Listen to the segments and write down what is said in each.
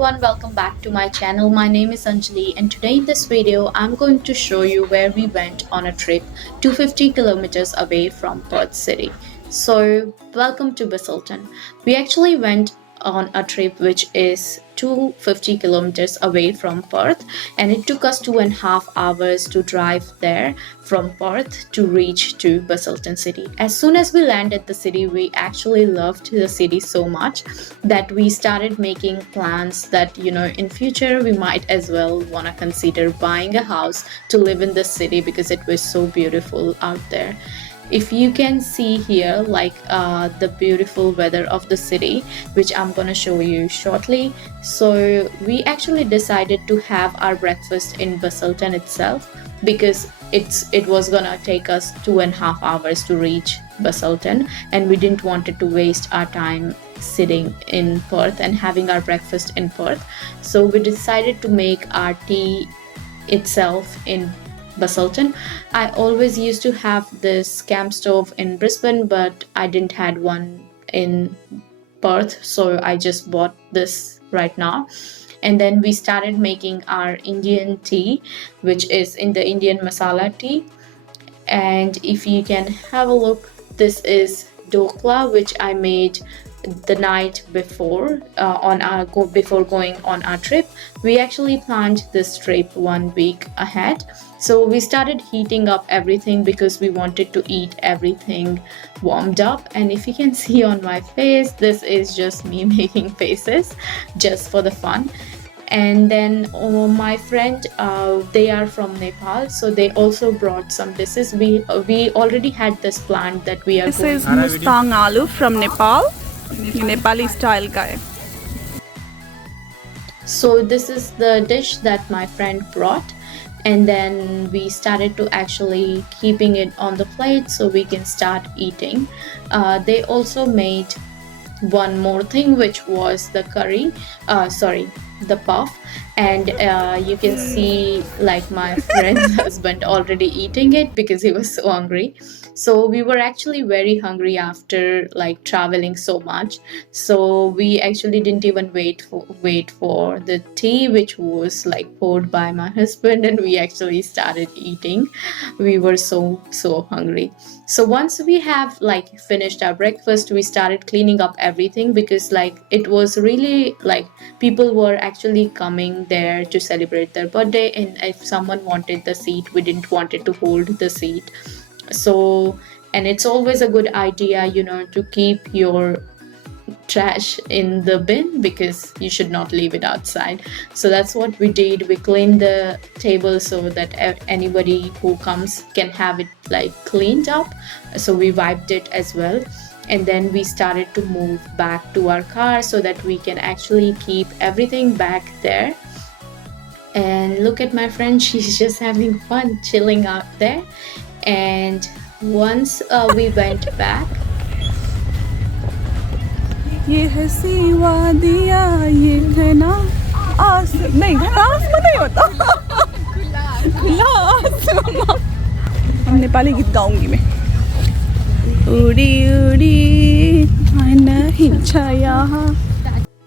everyone, welcome back to my channel. My name is Anjali and today in this video I'm going to show you where we went on a trip 250 kilometers away from Perth City. So welcome to Busselton. We actually went on a trip which is 250 kilometers away from Perth, and it took us 2.5 hours to drive there from Perth to reach to Busselton city. As soon as we landed the city, we actually loved the city so much that we started making plans that in future we might as well want to consider buying a house to live in the city because it was so beautiful out there. If you can see here the beautiful weather of the city, which I'm gonna show you shortly. So we actually decided to have our breakfast in Busselton itself because it was gonna take us 2.5 hours to reach Busselton, and we didn't want to waste our time sitting in Perth and having our breakfast in Perth. So we decided to make our tea itself in Busselton. I always used to have this camp stove in Brisbane, but I didn't had one in Perth, so I just bought this right now. And then we started making our Indian tea, which is in the Indian masala tea. And if you can have a look, this is dokla, which I made the night before before going on our trip. We actually planned this trip 1 week ahead, so we started heating up everything because we wanted to eat everything warmed up. And if you can see on my face, this is just me making faces just for the fun. And then my friend, they are from Nepal, so they also brought some dishes. We already had this plan that we are This is Mustang Aloo from Nepal. Nepali style guy. So this is the dish that my friend brought, and then we started to actually keeping it on the plate so we can start eating. They also made one more thing, which was the curry, the puff. And you can see my friend's husband already eating it because he was so hungry. So we were actually very hungry after traveling so much, so we actually didn't even wait for the tea, which was poured by my husband, and we actually started eating. We were so hungry. So once we have finished our breakfast, we started cleaning up everything because it was really people were actually coming there to celebrate their birthday, and if someone wanted the seat, we didn't want it to hold the seat. So, and it's always a good idea to keep your trash in the bin because you should not leave it outside. So that's what we did. We cleaned the table so that anybody who comes can have it cleaned up. So we wiped it as well, and then we started to move back to our car so that we can actually keep everything back there. And look at my friend, she's just having fun chilling out there. And once we went back, ये है सिवादिया, ये है ना आस नहीं आसमां नहीं होता खुला आसमां. हम नेपाली गीत गाऊंगी मैं. उड़ी उड़ी नहीं छाया.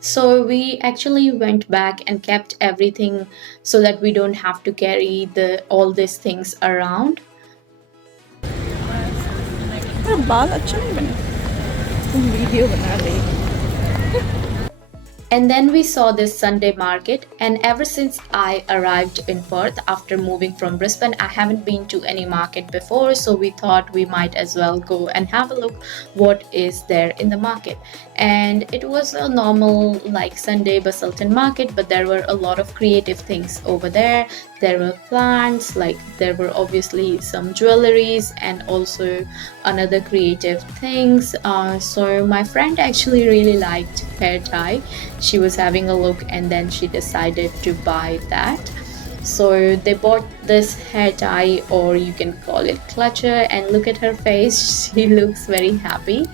so we actually went back and kept everything so that we don't have to carry all these things around. मेरा बाल अच्छा नहीं बने. तुम वीडियो बना रही. And then we saw this Sunday market, and ever since I arrived in Perth after moving from Brisbane, I haven't been to any market before, so we thought we might as well go and have a look what is there in the market. And it was a normal Sunday Busselton market, but there were a lot of creative things over there. There were plants, there were obviously some jewelries and also another creative things. So my friend actually really liked hair tie. She was having a look and then she decided to buy that. So they bought this hair tie, or you can call it clutcher, and look at her face. She looks very happy.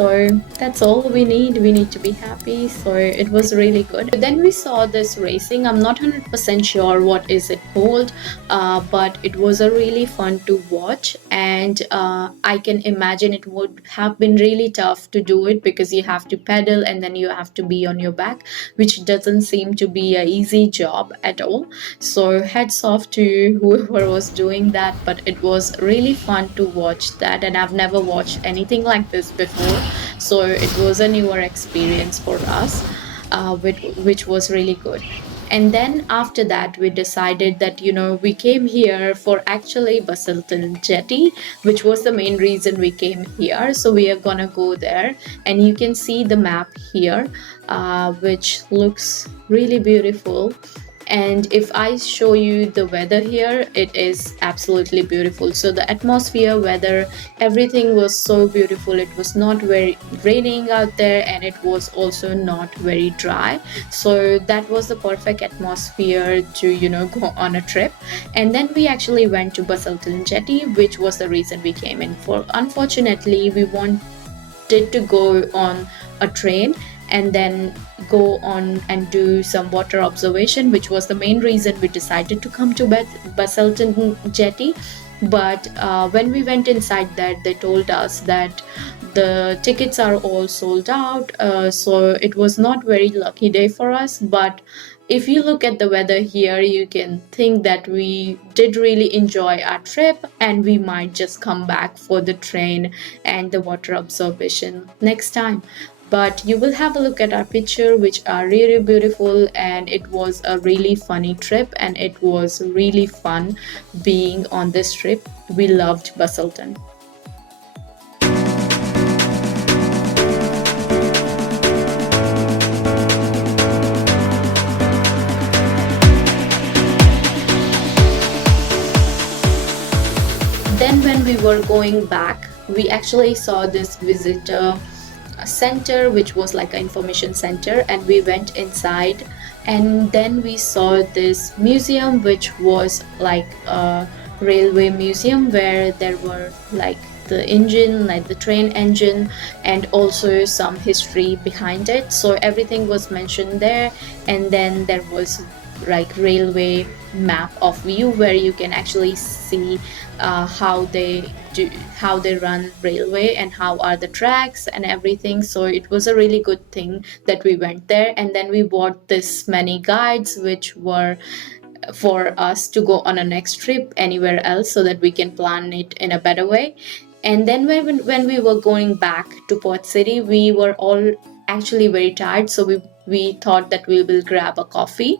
So that's all we need. We need to be happy. So it was really good. Then we saw this racing. I'm not 100% sure what is it called, but it was a really fun to watch, and I can imagine it would have been really tough to do it because you have to pedal and then you have to be on your back, which doesn't seem to be an easy job at all. So heads off to whoever was doing that, but it was really fun to watch that, and I've never watched anything like this before, so it was a newer experience for us, which was really good. And then after that we decided that, you know, we came here for actually Busselton Jetty, which was the main reason we came here. So we are gonna go there, and you can see the map here, which looks really beautiful. And if I show you the weather here, it is absolutely beautiful. So the atmosphere, weather, everything was so beautiful. It was not very raining out there, and it was also not very dry. So that was the perfect atmosphere to, you know, go on a trip. And then we actually went to Busselton Jetty, which was the reason we came in for. Unfortunately, we wanted to go on a train and then go on and do some water observation, which was the main reason we decided to come to Busselton Jetty. But when we went inside that, they told us that the tickets are all sold out, so it was not very lucky day for us. But if you look at the weather here, you can think that we did really enjoy our trip, and we might just come back for the train and the water observation next time. But you will have a look at our picture, which are really beautiful, and it was a really funny trip, and it was really fun being on this trip. We loved Busselton. Then when we were going back, we actually saw this visitor center, which was like an information center, and we went inside, and then we saw this museum, which was like a railway museum where there were like the engine, like the train engine, and also some history behind it. So everything was mentioned there. And then there was like railway map of view where you can actually see how they run railway and how are the tracks and everything. So it was a really good thing that we went there. And then we bought this many guides which were for us to go on a next trip anywhere else, so that we can plan it in a better way. And then when we were going back to Port City, we were all actually very tired, so we thought that we will grab a coffee.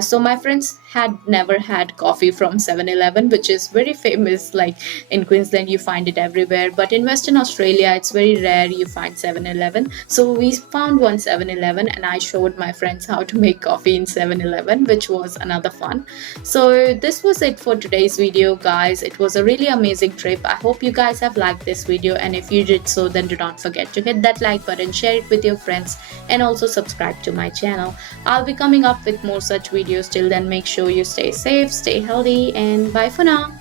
So my friends had never had coffee from 7-Eleven, which is very famous. Like in Queensland, you find it everywhere, but in Western Australia, it's very rare you find 7-Eleven. So we found one 7-Eleven, and I showed my friends how to make coffee in 7-Eleven, which was another fun. So this was it for today's video, guys. It was a really amazing trip. I hope you guys have liked this video, and if you did so, then do not forget to hit that like button, share it with your friends, and also subscribe to my channel. I'll be coming up with more such videos. Till then, make sure you stay safe, stay healthy, and bye for now.